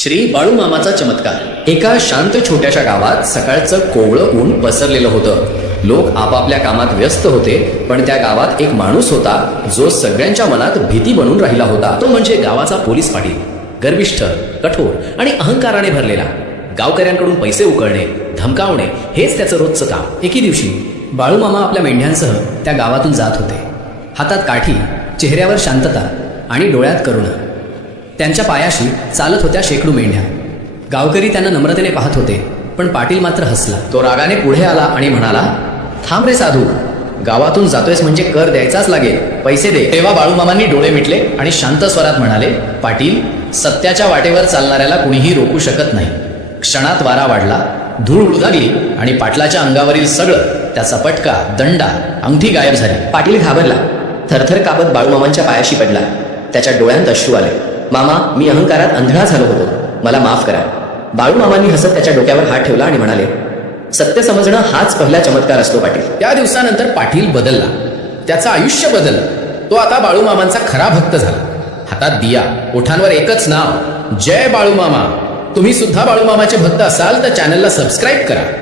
श्री बाळूमामाचा चमत्कार। एका शांत छोट्याशा गावात सकाळचं कोवळं ऊन पसरलेलं होतं। लोक आपापल्या कामात व्यस्त होते, पण त्या गावात एक माणूस होता जो सगळ्यांच्या मनात भीती बनून राहिला होता। तो म्हणजे गावाचा पोलीस पाटील, गर्विष्ठ, कठोर आणि अहंकाराने भरलेला। गावकऱ्यांकडून पैसे उकळणे, धमकावणे हेच त्याचं रोजचं काम। एके दिवशी बाळूमामा आपल्या मेंढ्यांसह त्या गावातून जात होते। हातात काठी, चेहऱ्यावर शांतता आणि डोळ्यात करुणा। त्यांच्या पायाशी चालत होत्या शेकडो मेंढ्या। गावकरी त्यांना नम्रतेने पाहत होते, पण पाटील मात्र हसला। तो रागाने पुढे आला आणि म्हणाला, थांब रे साधू, गावातून जातोयस म्हणजे कर द्यायचाच लागेल, पैसे दे। तेव्हा बाळूमामांनी डोळे मिटले आणि शांत स्वरात म्हणाले, पाटील, सत्याच्या वाटेवर चालणाऱ्याला कुणीही रोखू शकत नाही। क्षणात वारा वाढला, धूळ उडाली आणि पाटलाच्या अंगावरील सगळं, त्याचा पटका, दंडा, अंगठी गायब झाली। पाटील घाबरला, थरथर कापत बाळूमामांच्या पायाशी पडला। त्याच्या डोळ्यात अश्रू आले। मामा, मी अहंकारात अंधळा झालो होतो, मला माफ करा। बाळूमामांनी हसत त्याच्या डोक्यावर हात ठेवला आणि म्हणाले, सत्य समजणं हाच पहिला चमत्कार असतो पाटील। त्या दिवसानंतर पाटील बदलला, त्याचं आयुष्य बदललं। तो आता बाळूमामांचा खरा भक्त झाला। हातात दिया, ओठांवर एकच नाव, जय बाळूमामा। तुम्ही सुद्धा बाळूमामाचे भक्त असाल तर चॅनलला सबस्क्राईब करा।